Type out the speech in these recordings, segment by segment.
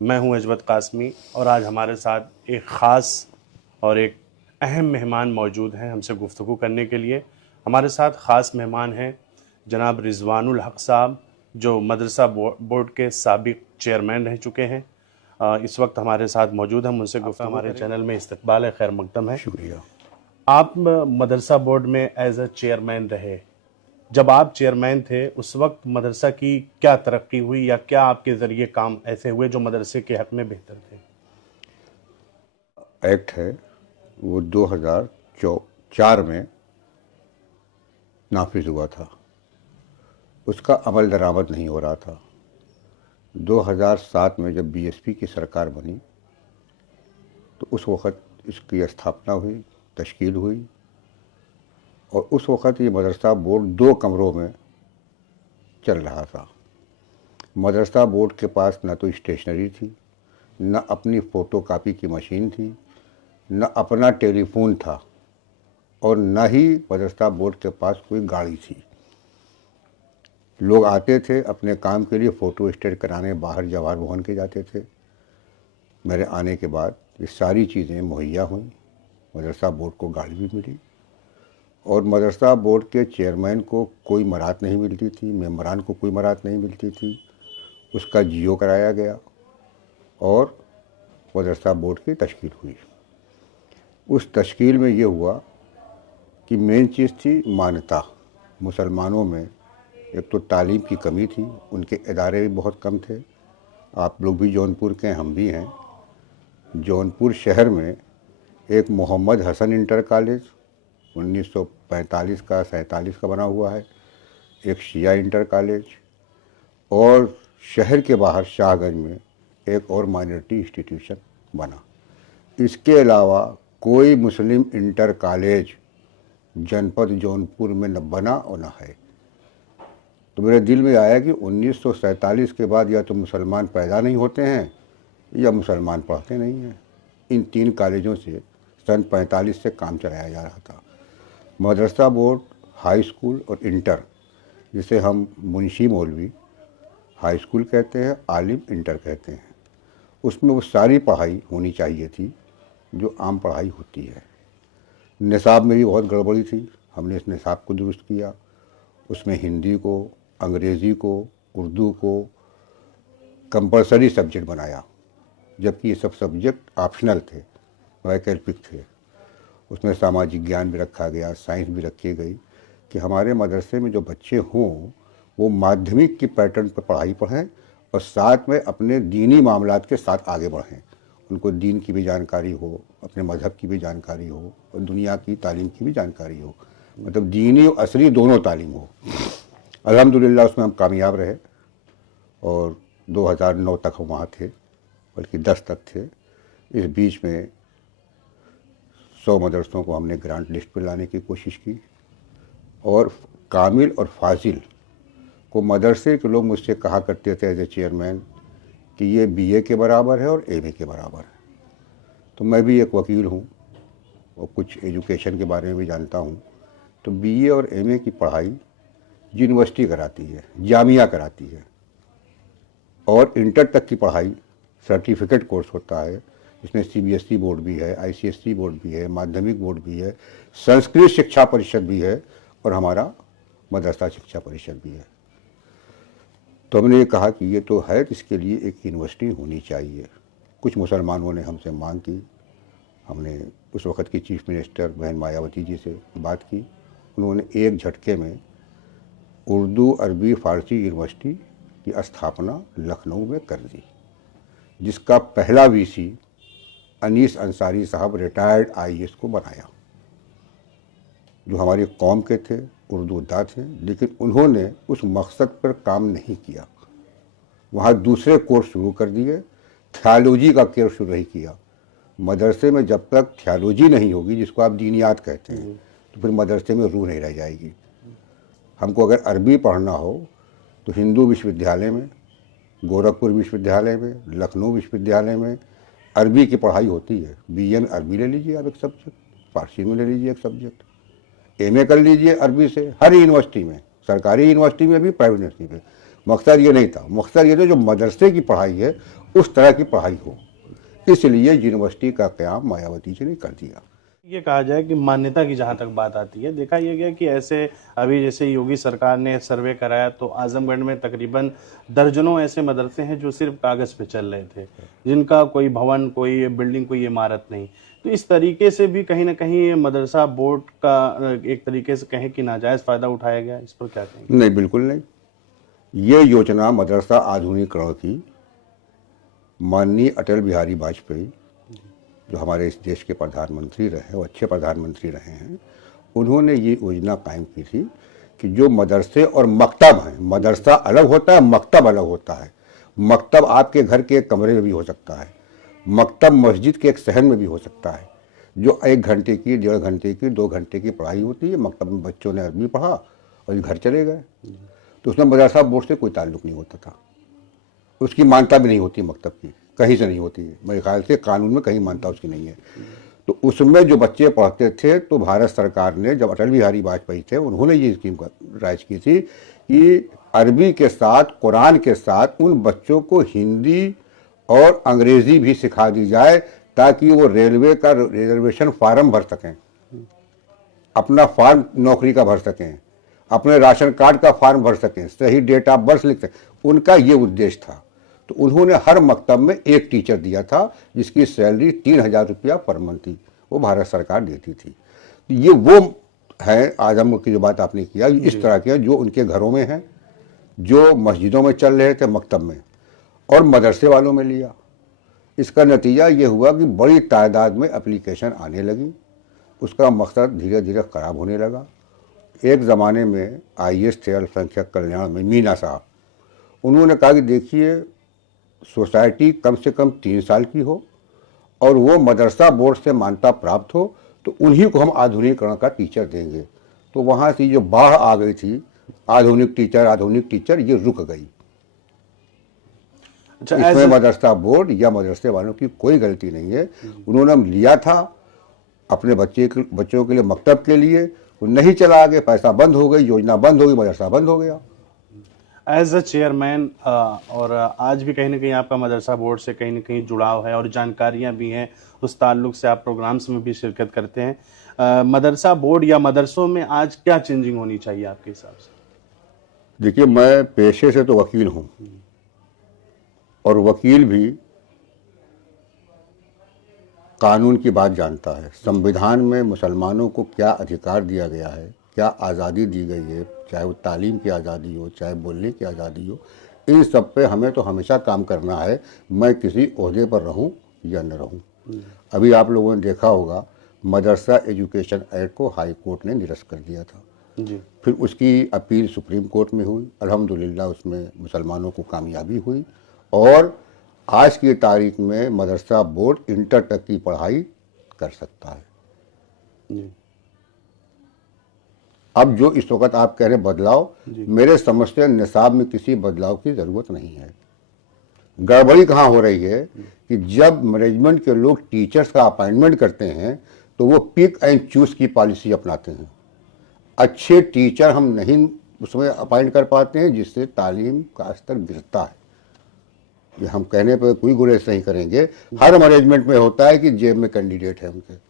मैं हूं अजमत कासमी और आज हमारे साथ एक ख़ास और एक अहम मेहमान मौजूद हैं हमसे गुफ्तगू करने के लिए। हमारे साथ ख़ास मेहमान हैं जनाब रिजवानुल हक साहब, जो मदरसा बोर्ड के साबिक चेयरमैन रह चुके हैं। इस वक्त हमारे साथ मौजूद हैं, उनसे गुफ्तगू हमारे चैनल में इस्तकबाल है, खैर मकदम है। शुक्रिया। आप मदरसा बोर्ड में एज अ चेयरमैन रहे। जब आप चेयरमैन थे उस वक्त मदरसा की क्या तरक्की हुई या क्या आपके ज़रिए काम ऐसे हुए जो मदरसे के हक़ में बेहतर थे? एक्ट है वो 2004 में नाफिज हुआ था, उसका अमल दरामद नहीं हो रहा था। 2007 में जब बीएसपी की सरकार बनी तो उस वक़्त इसकी स्थापना हुई, तश्कील हुई, और उस वक़्त ये मदरसा बोर्ड 2 कमरों में चल रहा था। मदरसा बोर्ड के पास न तो स्टेशनरी थी, न अपनी फ़ोटोकॉपी की मशीन थी, न अपना टेलीफोन था, और न ही मदरसा बोर्ड के पास कोई गाड़ी थी। लोग आते थे अपने काम के लिए फ़ोटो स्टेट कराने, बाहर जवाहर भवन के जाते थे। मेरे आने के बाद ये सारी चीज़ें मुहैया हुई, मदरसा बोर्ड को गाड़ी भी मिली, और मदरसा बोर्ड के चेयरमैन को कोई मराहत नहीं मिलती थी, मेम्बरान को कोई मराहत नहीं मिलती थी। उसका जियो कराया गया और मदरसा बोर्ड की तश्कील हुई। उस तश्कील में ये हुआ कि मेन चीज़ थी मान्यता। मुसलमानों में एक तो तालीम की कमी थी, उनके इदारे भी बहुत कम थे। आप लोग भी जौनपुर के हैं, हम भी हैं। जौनपुर शहर में एक मोहम्मद हसन इंटर कॉलेज 1945 का 47 का बना हुआ है, एक शिया इंटर कॉलेज, और शहर के बाहर शाहगंज में एक और माइनॉरिटी इंस्टीट्यूशन बना। इसके अलावा कोई मुस्लिम इंटर कॉलेज जनपद जौनपुर में न बना और न है। तो मेरे दिल में आया कि 1947 के बाद या तो मुसलमान पैदा नहीं होते हैं या मुसलमान पढ़ते नहीं हैं। इन 3 कॉलेजों से सन 45 से काम चलाया जा रहा था। मदरसा बोर्ड हाई स्कूल और इंटर, जिसे हम मुंशी मौलवी हाई स्कूल कहते हैं, आलिम इंटर कहते हैं, उसमें वो सारी पढ़ाई होनी चाहिए थी जो आम पढ़ाई होती है। निसाब में भी बहुत गड़बड़ी थी, हमने इस निसाब को दुरुस्त किया। उसमें हिंदी को, अंग्रेज़ी को, उर्दू को कंपलसरी सब्जेक्ट बनाया, जबकि ये सब सब्जेक्ट ऑप्शनल थे, वैकल्पिक थे। उसमें सामाजिक ज्ञान भी रखा गया, साइंस भी रखी गई कि हमारे मदरसे में जो बच्चे हों वो माध्यमिक की पैटर्न पर पढ़ाई पढ़ें और साथ में अपने दीनी मामलात के साथ आगे बढ़ें। उनको दीन की भी जानकारी हो, अपने मज़हब की भी जानकारी हो, और दुनिया की तालीम की भी जानकारी हो, मतलब दीनी और असली दोनों तालीम हो। अल्हम्दुलिल्लाह उसमें हम कामयाब रहे और 2009 तक हम वहाँ थे, बल्कि 10 तक थे। इस बीच में 100 मदरसों को हमने ग्रांट लिस्ट पर लाने की कोशिश की, और कामिल और फाजिल को मदरसे के लोग मुझसे कहा करते थे एज ए चेयरमैन कि ये बीए के बराबर है और एमए के बराबर है। तो मैं भी एक वकील हूँ और कुछ एजुकेशन के बारे में भी जानता हूँ। तो बीए और एमए की पढ़ाई यूनिवर्सिटी कराती है, जामिया कराती है, और इंटर तक की पढ़ाई सर्टिफिकेट कोर्स होता है, इसमें सीबीएसई बोर्ड भी है, आईसीएसई बोर्ड भी है, माध्यमिक बोर्ड भी है, संस्कृत शिक्षा परिषद भी है, और हमारा मदरसा शिक्षा परिषद भी है। तो हमने ये कहा कि ये तो है, इसके लिए एक यूनिवर्सिटी होनी चाहिए। कुछ मुसलमानों ने हमसे मांग की। हमने उस वक़्त की चीफ मिनिस्टर बहन मायावती जी से बात की। उन्होंने एक झटके में उर्दू, अरबी, फ़ारसी यूनिवर्सिटी की स्थापना लखनऊ में कर दी, जिसका पहला वीसी अनीस अंसारी साहब रिटायर्ड आईएएस को बनाया, जो हमारी कौम के थे, उर्दूदा थे, लेकिन उन्होंने उस मकसद पर काम नहीं किया। वहाँ दूसरे कोर्स शुरू कर दिए, थियोलॉजी का कोर्स शुरू नहीं किया। मदरसे में जब तक थियोलॉजी नहीं होगी, जिसको आप दीनियात कहते हैं, तो फिर मदरसे में रूह नहीं रह जाएगी। हमको अगर अरबी पढ़ना हो तो हिंदू विश्वविद्यालय में, गोरखपुर विश्वविद्यालय में, लखनऊ विश्वविद्यालय में अरबी की पढ़ाई होती है। बीए में अरबी ले लीजिए आप एक सब्जेक्ट, फारसी में ले लीजिए एक सब्जेक्ट, एमए कर लीजिए अरबी से, हर यूनिवर्सिटी में, सरकारी यूनिवर्सिटी में भी, प्राइवेट यूनिवर्सिटी में। मकसद ये नहीं था, मकसद ये था जो मदरसे की पढ़ाई है उस तरह की पढ़ाई हो। इसलिए यूनिवर्सिटी का क़याम मायावती जी ने कर दिया। ये कहा जाए कि मान्यता की जहाँ तक बात आती है, देखा यह गया कि ऐसे अभी जैसे योगी सरकार ने सर्वे कराया तो आजमगढ़ में तकरीबन दर्जनों ऐसे मदरसे हैं जो सिर्फ कागज़ पे चल रहे थे, जिनका कोई भवन, कोई बिल्डिंग, कोई इमारत नहीं। तो इस तरीके से भी कहीं ना कहीं मदरसा बोर्ड का एक तरीके से कहें कि नाजायज़ फ़ायदा उठाया गया, इस पर क्या कहेंगे? नहीं, बिल्कुल नहीं। ये योजना मदरसा आधुनिकीकरण की माननीय अटल बिहारी वाजपेयी, जो हमारे इस देश के प्रधानमंत्री रहे और अच्छे प्रधानमंत्री रहे हैं, उन्होंने ये योजना कायम की थी कि जो मदरसे और मकतब हैं, मदरसा अलग होता है, मकतब अलग होता है। मकतब आपके घर के एक कमरे में भी हो सकता है, मकतब मस्जिद के एक सहन में भी हो सकता है। जो 1 घंटे की, 1.5 घंटे की, 2 घंटे की पढ़ाई होती है, मकतब में बच्चों ने अरबी पढ़ा और घर चले गए, तो उसमें मदरसा बोर्ड से कोई ताल्लुक़ नहीं होता था। उसकी मान्यता भी नहीं होती, मकतब की कहीं से नहीं होती है, मेरे ख्याल से कानून में कहीं मान्यता उसकी नहीं है। तो उसमें जो बच्चे पढ़ते थे, तो भारत सरकार ने, जब अटल बिहारी वाजपेयी थे, उन्होंने ये स्कीम राइज की थी कि अरबी के साथ, कुरान के साथ उन बच्चों को हिंदी और अंग्रेज़ी भी सिखा दी जाए, ताकि वो रेलवे का रिजर्वेशन फार्म भर सकें, अपना फॉर्म नौकरी का भर सकें, अपने राशन कार्ड का फॉर्म भर सकें, सही डेट ऑफ बर्थ लिख सकें। उनका ये उद्देश्य था। तो उन्होंने हर मकतब में एक टीचर दिया था, जिसकी सैलरी 3,000 रुपया पर मंथ थी, वो भारत सरकार देती थी। तो ये वो है आजम की जो बात आपने किया, इस तरह के जो उनके घरों में हैं, जो मस्जिदों में चल रहे थे, मकतब में और मदरसे वालों में लिया। इसका नतीजा ये हुआ कि बड़ी तादाद में एप्लीकेशन आने लगी, उसका मकसद धीरे धीरे ख़राब होने लगा। एक ज़माने में IAS थे अल्पसंख्यक कल्याण में, मीना साहब, उन्होंने कहा कि देखिए, सोसाइटी कम से कम 3 साल की हो और वो मदरसा बोर्ड से मान्यता प्राप्त हो, तो उन्हीं को हम आधुनिकीकरण का टीचर देंगे। तो वहाँ से जो बाढ़ आ गई थी, आधुनिक टीचर, ये रुक गई। अच्छा, इसमें मदरसा बोर्ड या मदरसे वालों की कोई गलती नहीं है। उन्होंने लिया था अपने बच्चों के लिए, मकतब के लिए, वो नहीं चला आगे, पैसा बंद हो गई, योजना बंद हो गई, मदरसा बंद हो गया। एज अ चेयरमैन और आज भी कहीं ना कहीं आपका मदरसा बोर्ड से कहीं ना कहीं जुड़ाव है और जानकारियां भी हैं, उस ताल्लुक से आप प्रोग्राम्स में भी शिरकत करते हैं। मदरसा बोर्ड या मदरसों में आज क्या चेंजिंग होनी चाहिए आपके हिसाब से? देखिए, मैं पेशे से तो वकील हूँ, और वकील भी कानून की बात जानता है। संविधान में मुसलमानों को क्या अधिकार दिया गया है, क्या आज़ादी दी गई है, चाहे वो तालीम की आज़ादी हो, चाहे बोलने की आज़ादी हो, इन सब पे हमें तो हमेशा काम करना है, मैं किसी ओहदे पर रहूं या न रहूं। अभी आप लोगों ने देखा होगा, मदरसा एजुकेशन एक्ट को हाई कोर्ट ने निरस्त कर दिया था जी। फिर उसकी अपील सुप्रीम कोर्ट में हुई, अल्हम्दुलिल्लाह उसमें मुसलमानों को कामयाबी हुई, और आज की तारीख में मदरसा बोर्ड इंटर तक की पढ़ाई कर सकता है। जी। अब जो इस वक्त आप कह रहे बदलाव, मेरे समझ से निसाब में किसी बदलाव की ज़रूरत नहीं है। गड़बड़ी कहाँ हो रही है कि जब मैनेजमेंट के लोग टीचर्स का अपॉइंटमेंट करते हैं, तो वो पिक एंड चूज की पॉलिसी अपनाते हैं। अच्छे टीचर हम नहीं उसमें अपॉइंट कर पाते हैं, जिससे तालीम का स्तर गिरता है। ये हम कहने पर कोई गुरेज नहीं करेंगे, हर मैनेजमेंट में होता है कि जेब में कैंडिडेट है उनके।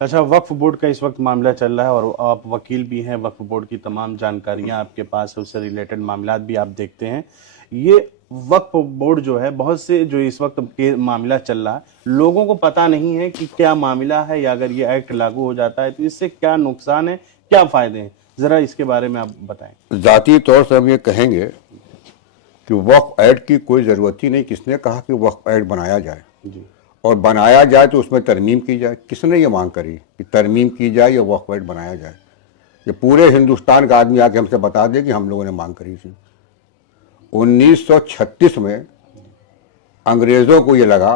अच्छा, वक्फ बोर्ड का इस वक्त मामला चल रहा है और आप वकील भी हैं, वक्फ बोर्ड की तमाम जानकारियां आपके पास है, उससे रिलेटेड मामलात भी आप देखते हैं। ये वक्फ बोर्ड जो है, बहुत से जो इस वक्त के मामला चल रहा है, लोगों को पता नहीं है कि क्या मामला है, या अगर ये एक्ट लागू हो जाता है तो इससे क्या नुकसान है, क्या फायदे हैं, जरा इसके बारे में आप बताएं। जाती तौर से हम ये कहेंगे कि वक्फ एक्ट की कोई ज़रूरत ही नहीं। किसने कहा कि वक्फ एक्ट बनाया जाए? जी। और बनाया जाए तो उसमें तरमीम की जाए। किसने ये मांग करी कि तरमीम की जाए या वक्फ एक्ट बनाया जाए? ये पूरे हिंदुस्तान का आदमी आके हमसे बता दे कि हम लोगों ने मांग करी थी। 1936 में अंग्रेज़ों को ये लगा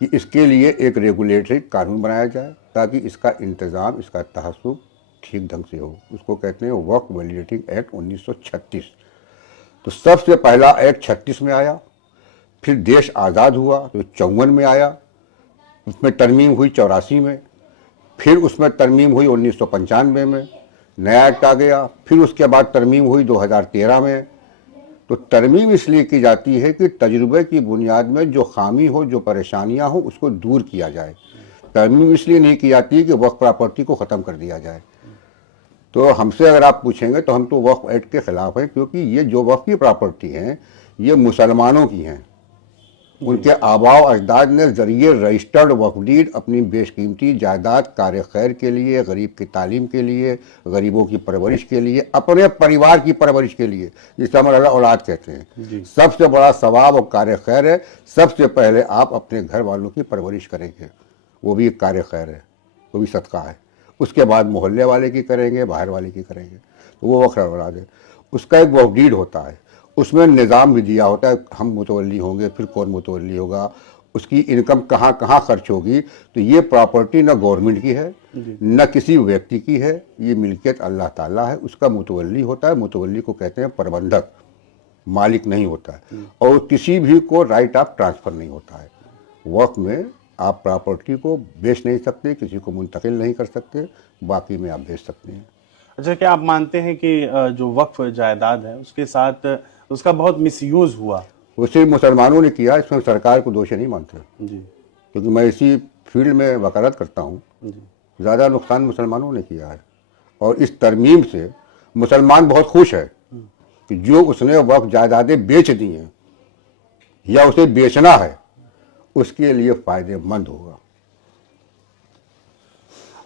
कि इसके लिए एक रेगुलेटरी कानून बनाया जाए, ताकि इसका इंतज़ाम, इसका तहस्सुब ठीक ढंग से हो। उसको कहते हैं वक्फ वैलिडेटिंग एक्ट 1936। तो सबसे पहला एक्ट 36 में आया, फिर देश आज़ाद हुआ तो 54 में आया, उसमें तरमीम हुई 84 में, फिर उसमें तरमीम हुई 1995 में, नया एक्ट आ गया, फिर उसके बाद तरमीम हुई 2013 में, तो तरमीम इसलिए की जाती है कि तजुर्बे की बुनियाद में जो खामी हो, जो परेशानियां हो, उसको दूर किया जाए। तरमीम इसलिए नहीं की जाती है कि वक्फ प्रॉपर्टी को ख़त्म कर दिया जाए। तो हमसे अगर आप पूछेंगे तो हम तो वक्फ एक्ट के ख़िलाफ़ हैं, क्योंकि ये जो वक्फ की प्रॉपर्टी हैं ये मुसलमानों की हैं। उनके आबाओ अजदाद ने ज़रिए रजिस्टर्ड वक्फ डीड अपनी बेशकीमती जायदाद कार्य खैर के लिए, गरीब की तालीम के लिए, गरीबों की परवरिश के लिए, अपने परिवार की परवरिश के लिए, जिसे हम अल्लाह औलाद कहते हैं, सबसे बड़ा सवाब और कार्य खैर है। सबसे पहले आप अपने घर वालों की परवरिश करेंगे, वो भी एक कार्य खैर है, वो भी सदका है। उसके बाद मोहल्ले वाले की करेंगे, बाहर वाले की करेंगे, तो वो वक्फ औलाद है। उसका एक वक्फ डीड होता है, उसमें निज़ाम भी दिया होता है, हम मुतवल्ली होंगे, फिर कौन मुतवल्ली होगा, उसकी इनकम कहाँ कहाँ खर्च होगी। तो ये प्रॉपर्टी न गवर्नमेंट की है न किसी व्यक्ति की है, ये मिल्कियत अल्लाह ताला है। उसका मुतवल्ली होता है, मुतवल्ली को कहते हैं प्रबंधक, मालिक नहीं होता है। और किसी भी को राइट ऑफ ट्रांसफ़र नहीं होता है। वक्फ में आप प्रॉपर्टी को बेच नहीं सकते, किसी को मुंतकिल नहीं कर सकते, बाकी में आप बेच सकते हैं। अच्छा, क्या आप मानते हैं कि जो वक्फ जायदाद है उसके साथ उसका बहुत मिसयूज हुआ? वो सिर्फ मुसलमानों ने किया, इसमें सरकार को दोषी नहीं मानते जी, क्योंकि मैं इसी फील्ड में वकालत करता हूँ। ज़्यादा नुकसान मुसलमानों ने किया है। और इस तरमीम से मुसलमान बहुत खुश है कि जो उसने वक्फ जायदादें बेच दी हैं या उसे बेचना है, उसके लिए फ़ायदेमंद होगा।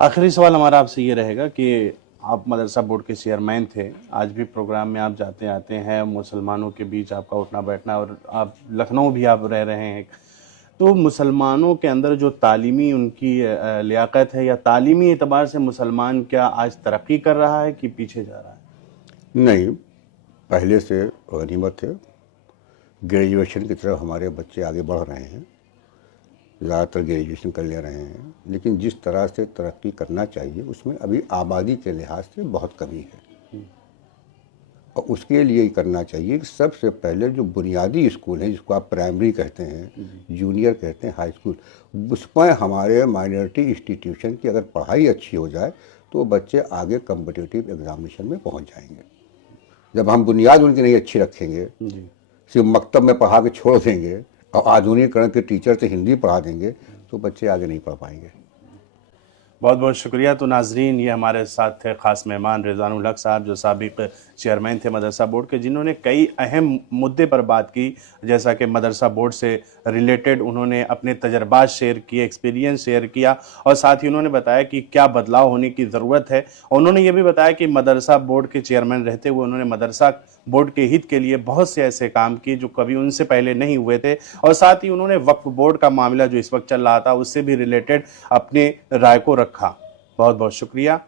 आखिरी सवाल हमारा आपसे ये रहेगा कि आप मदरसा बोर्ड के चेयरमैन थे, आज भी प्रोग्राम में आप जाते आते हैं, मुसलमानों के बीच आपका उठना बैठना, और आप लखनऊ भी आप रह रहे हैं। तो मुसलमानों के अंदर जो तालीमी उनकी लियाकत है, या तालीमी एतबार से मुसलमान क्या आज तरक्की कर रहा है कि पीछे जा रहा है? नहीं, पहले से गनीमत है। ग्रेजुएशन की तरफ हमारे बच्चे आगे बढ़ रहे हैं, ज़्यादातर ग्रेजुएशन कर ले रहे हैं, लेकिन जिस तरह से तरक्की करना चाहिए उसमें अभी आबादी के लिहाज से बहुत कमी है। और उसके लिए करना चाहिए कि सबसे पहले जो बुनियादी स्कूल हैं, जिसको आप प्राइमरी कहते हैं, जूनियर कहते हैं, हाई स्कूल, उसमें हमारे माइनॉरिटी इंस्टीट्यूशन की अगर पढ़ाई अच्छी हो जाए तो बच्चे आगे कम्पिटिटिव एग्जामिनेशन में पहुंच जाएंगे। जब हम बुनियाद उनकी नहीं अच्छी रखेंगे, सिर्फ मकतब में पढ़ा के छोड़ देंगे और आधुनिकीकरण के टीचर से हिंदी पढ़ा देंगे, तो बच्चे आगे नहीं पढ़ पाएंगे। बहुत बहुत शुक्रिया। तो नाजरीन, ये हमारे साथ थे ख़ास मेहमान रिजवानुल हक साहब, जो साबिक चेयरमैन थे मदरसा बोर्ड के, जिन्होंने कई अहम मुद्दे पर बात की, जैसा कि मदरसा बोर्ड से रिलेटेड उन्होंने अपने तजर्बात शेयर किए, एक्सपीरियंस शेयर किया, और साथ ही उन्होंने बताया कि क्या बदलाव होने की ज़रूरत है। और उन्होंने ये भी बताया कि मदरसा बोर्ड के चेयरमैन रहते हुए उन्होंने मदरसा बोर्ड के हित के लिए बहुत से ऐसे काम किए जो कभी उनसे पहले नहीं हुए थे। और साथ ही उन्होंने वक्फ बोर्ड का मामला जो इस वक्त चल रहा था उससे भी रिलेटेड अपने राय को रखा। बहुत बहुत शुक्रिया।